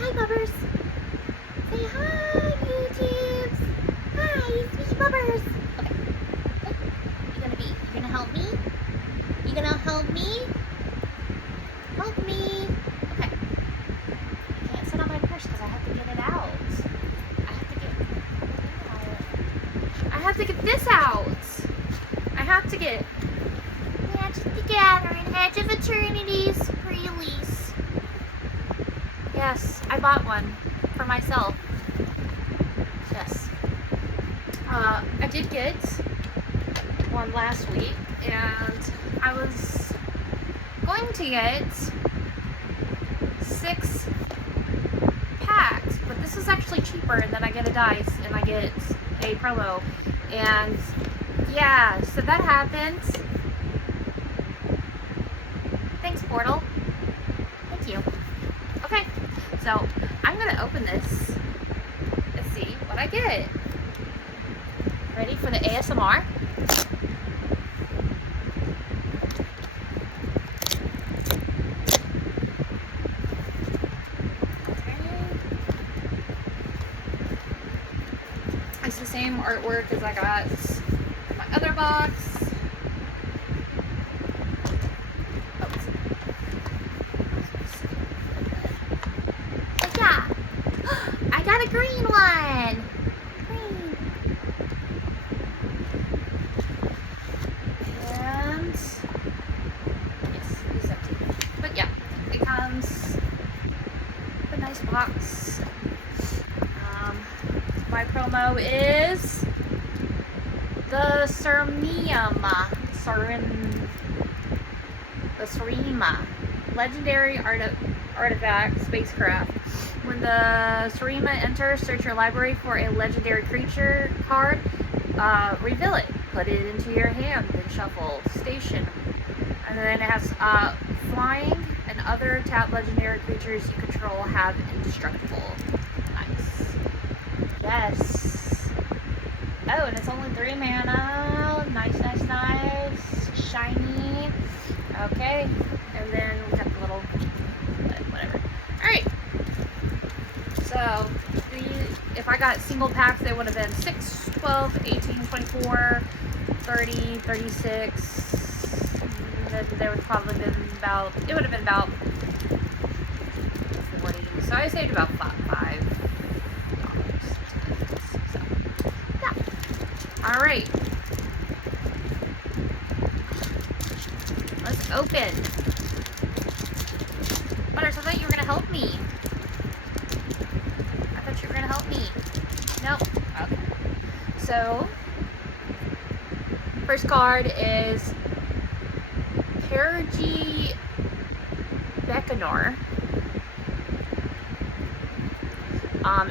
hi, Bubbers. Say hi, YouTubes. Hi, it's me, Bubbers. Okay. You gonna help me? You gonna help me? Help me. Okay. I can't sit on my purse because I have to get it out. I have to get this out. I have to get Magic the Gathering Hedge of Eternity's pre-release. Yes, I bought one for myself. Yes. I did get one last week, and I was going to get 6 packs, but this is actually cheaper, and then I get a dice, and I get a promo, and yeah, so that happened. Thanks, Portal. Thank you. Okay, so I'm gonna open this. Let's see what I get. Ready for the ASMR? It's the same artwork as I got in my other box. Oh yeah, I got a green one. Green. And yes, it's empty. But yeah, it comes with a nice box. My promo is the Surima, legendary artifact spacecraft. When the Surima enters, search your library for a legendary creature card, reveal it, put it into your hand, then shuffle, station. And then it has flying and other tap legendary creatures you control have indestructible. Nice. Yes. Oh, and it's only 3 mana. Nice, nice, nice. Shiny. Okay. And then we got the little whatever. Alright. So, if I got single packs, they would have been 6, 12, 18, 24, 30, 36. They would probably been about, it would have been about 40. So I saved about $5. So, yeah. Alright. Let's open. Butters, I thought you were going to help me. I thought you were going to help me. Nope. Okay. So, first card is Perigi Becanor.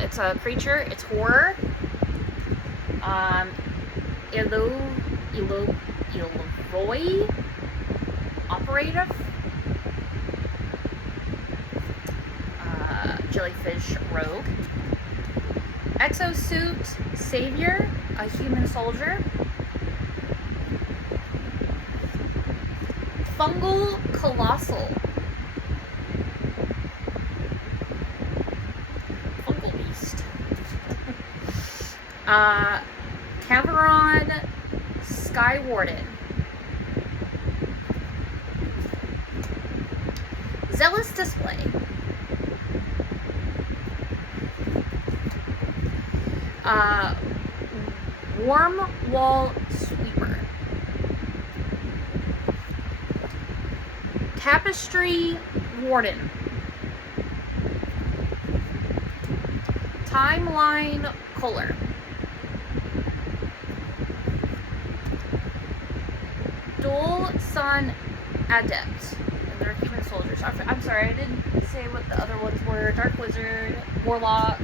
It's a creature. It's horror. E.O.E operative. Jellyfish rogue. Exosuit savior, a human soldier. Fungal colossal. Fungal beast. Cameron Skywarden. Zealous display. Warm wall sweeper. Tapestry warden. Timeline Kohler. Dual Sun Adept. And they're human soldiers. I'm sorry, I didn't say what the other ones were. Dark Wizard, Warlock,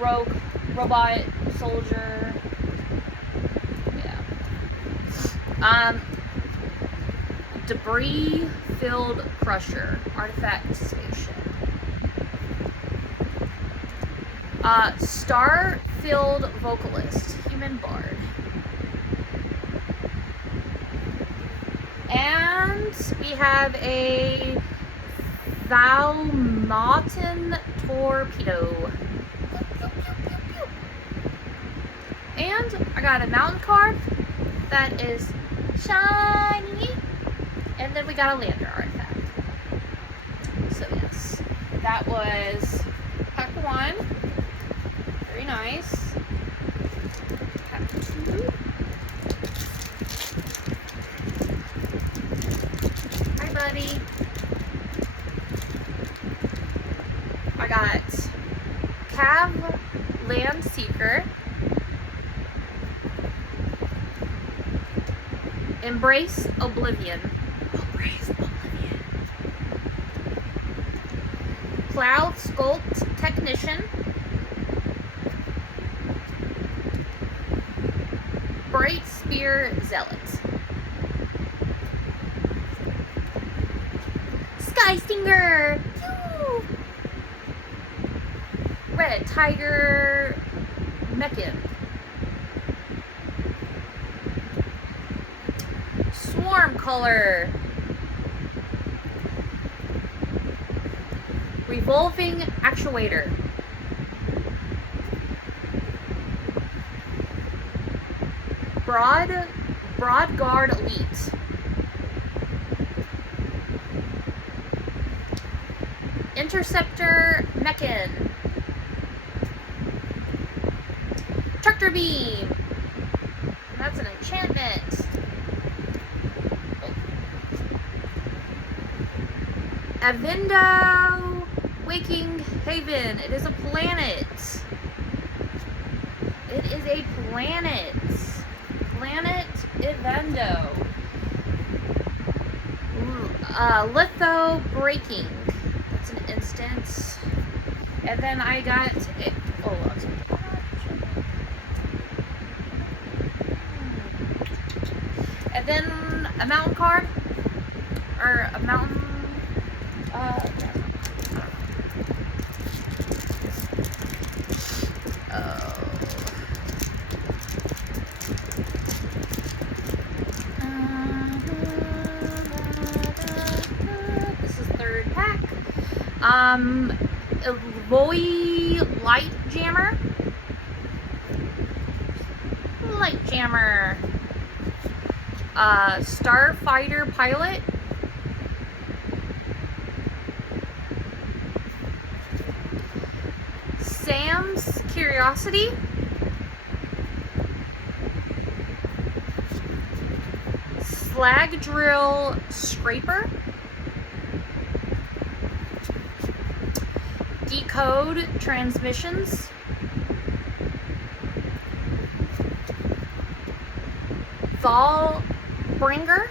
Rogue, Robot, Soldier. Yeah. Debris Filled Crusher. Artifact Station. Star-Filled Vocalist. Human Bard. And we have a Valmotin torpedo. And I got a mountain card that is shiny. And then we got a lander artifact. So yes, that was pack 1. Very nice. Pack 2. Hi, buddy. I got Cav Land Seeker, Embrace Oblivion, Cloud Sculpt Technician, Bright Spear Zealot, Sky Stinger, Red Tiger Mechan, Swarm Color, Revolving Actuator, Broad Guard Elite, Interceptor Mechan, Tractor Beam, that's an enchantment. Avindo Waking Haven. It is a planet. It is a planet. Planet Avindo. Litho Breaking. That's an instance. And then I got it. Oh, and then a mountain card. Or a mountain. This is 3rd pack. E.O.E Light Jammer. Starfighter Pilot. Sam's Curiosity. Slag Drill Scraper. Decode Transmissions. Thalbringer.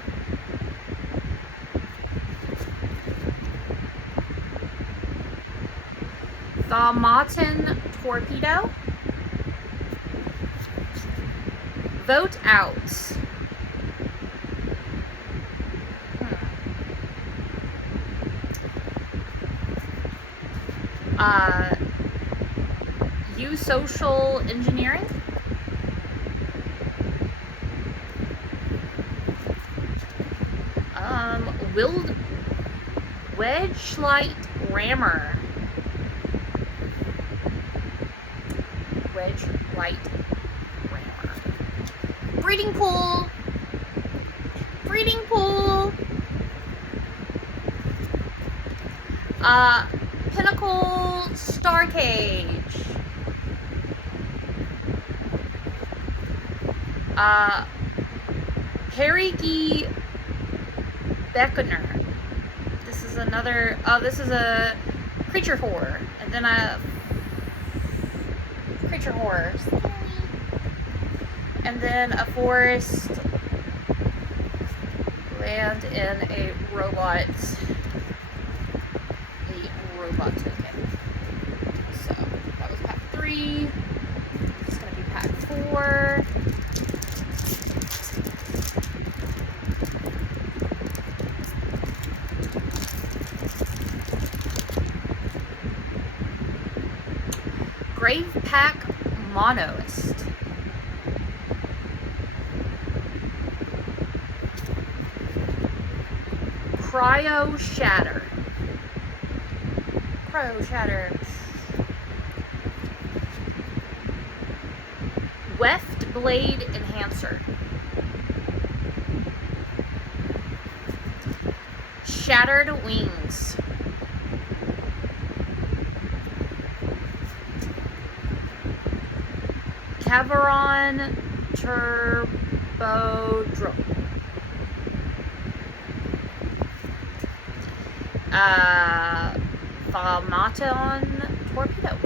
Valmotin Torpedo. Vote Out. E.O.E Social Engineering. Wedge Light Rammer. Wedge Light Rammer. Breeding Pool. Breeding Pool. Pinnacle Star Cage. Perigi Beckoner. This is another, this is a creature horror. And then a creature horror. And then a forest land in a robot token. So that was pack 3. It's going to be pack 4. Grave Pack Monoist. Cryo Shatter. Pro Shatter. Weft Blade Enhancer. Shattered Wings. Caveron Turbo Drill. Thaumaton Torpedo.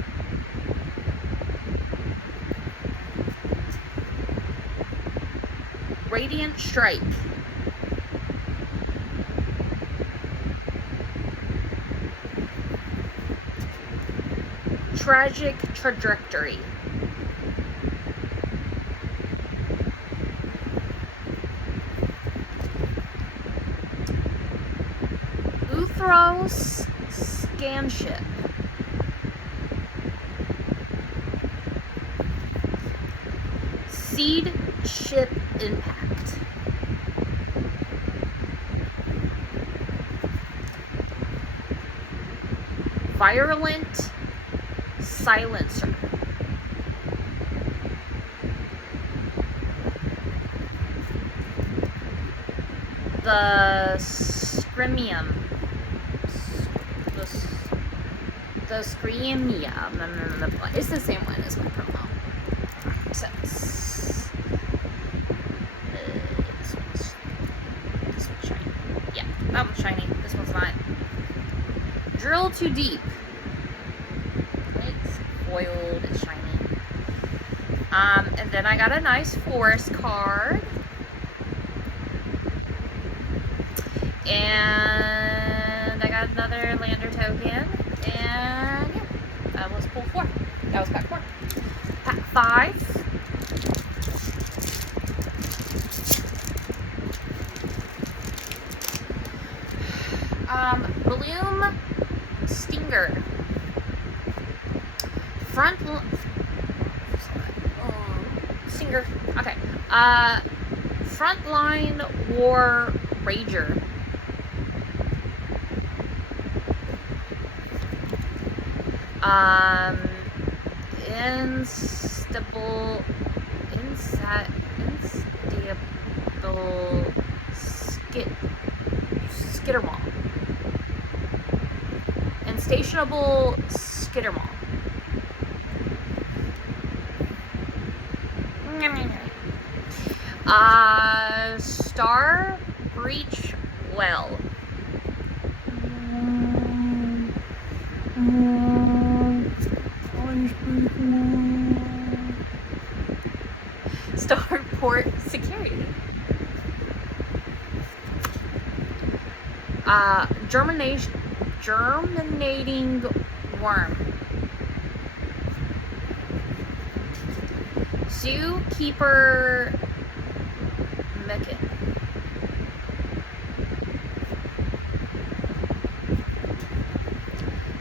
Radiant Strike. Tragic Trajectory. Uthros Scanship. Seed Ship Impact. Virulent Silencer. The Screamium. The Screamium. It's the same one as my promo. So this one's shiny. Yeah, that one's shiny. This one's not. Drill Too Deep. It's foiled. It's shiny. And then I got a nice forest card. And I got another lander token. And yeah, that was pull 4. That was pack 4. Pack 5. Bloom Stinger. Stinger. Okay. Frontline War Rager. Instable Skittermaw. Instationable Skittermaw. Star Breach Well. Starport Security. Germinating Worm. Zookeeper Meccan.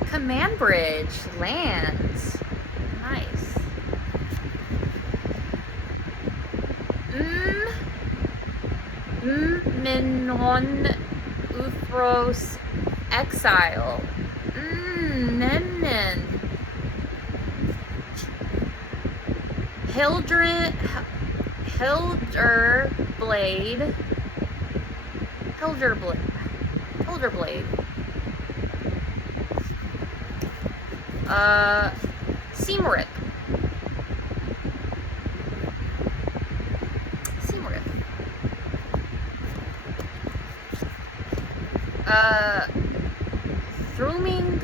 Command Bridge lands. Nice. Menon Uthros Exile. Nen. Hilder Blade. Seamrip. Throoming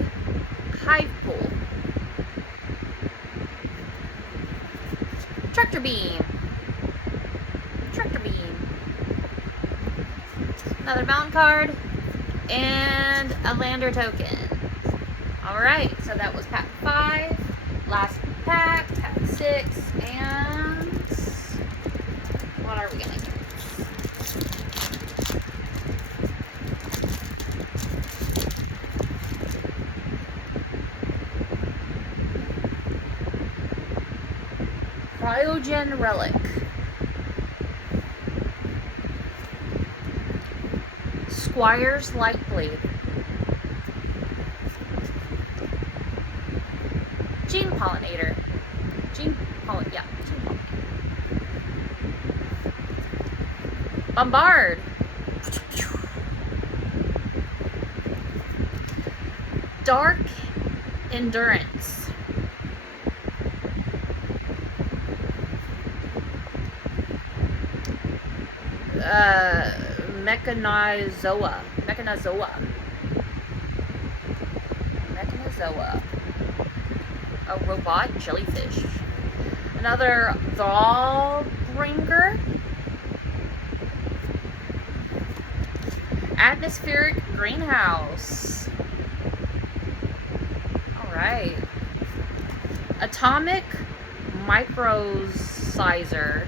Hive Pool. Tractor Beam. Another mountain card. And a lander token. Alright, so that was pack 5. Last pack, pack 6, and what are we gonna get? Cryogen Relic. Squire's Lightblade. Gene pollinator. Gene pollinator. Bombard. Dark endurance. Mechanozoa. A robot jellyfish. Another Thrallbringer. Atmospheric greenhouse. Alright. Atomic microsizer.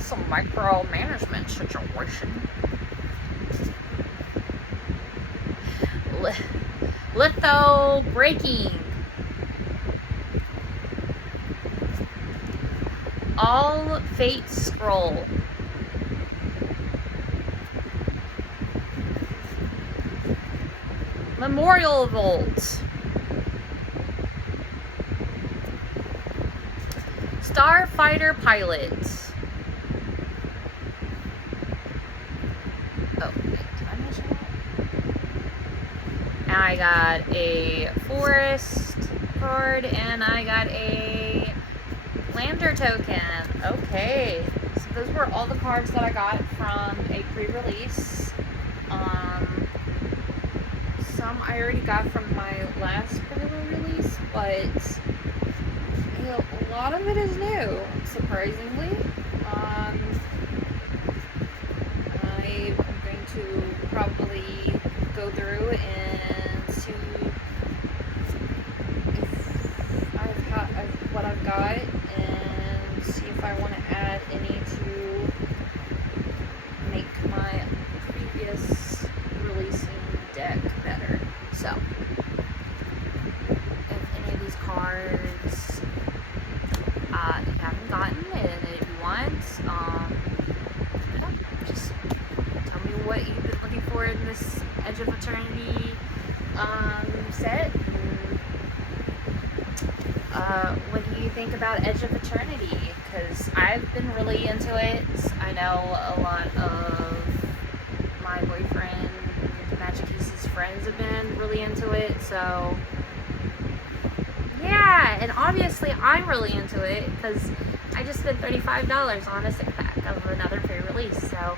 Some micromanagement situation. Litho breaking. All fate scroll. Memorial Vault. Starfighter pilot. Oh, wait, did I mention that? And I got a forest card, and I got a lander token. Okay, so those were all the cards that I got from a pre-release. Some I already got from my last pre-release, but a lot of it is new, surprisingly. I'm going to probably go through and see if what I've got, and see if I want to add any to make my previous releasing deck better. So, if any of these cards you haven't gotten, and if you want, just tell me what you've been looking for in this Edge of Eternity set. What do you think about Edge of Eternity? Because I've been really into it. I know a lot of my boyfriend Magic's friends have been really into it, so yeah, and obviously I'm really into it because I just spent $35 on a 6-pack of another pre-release, so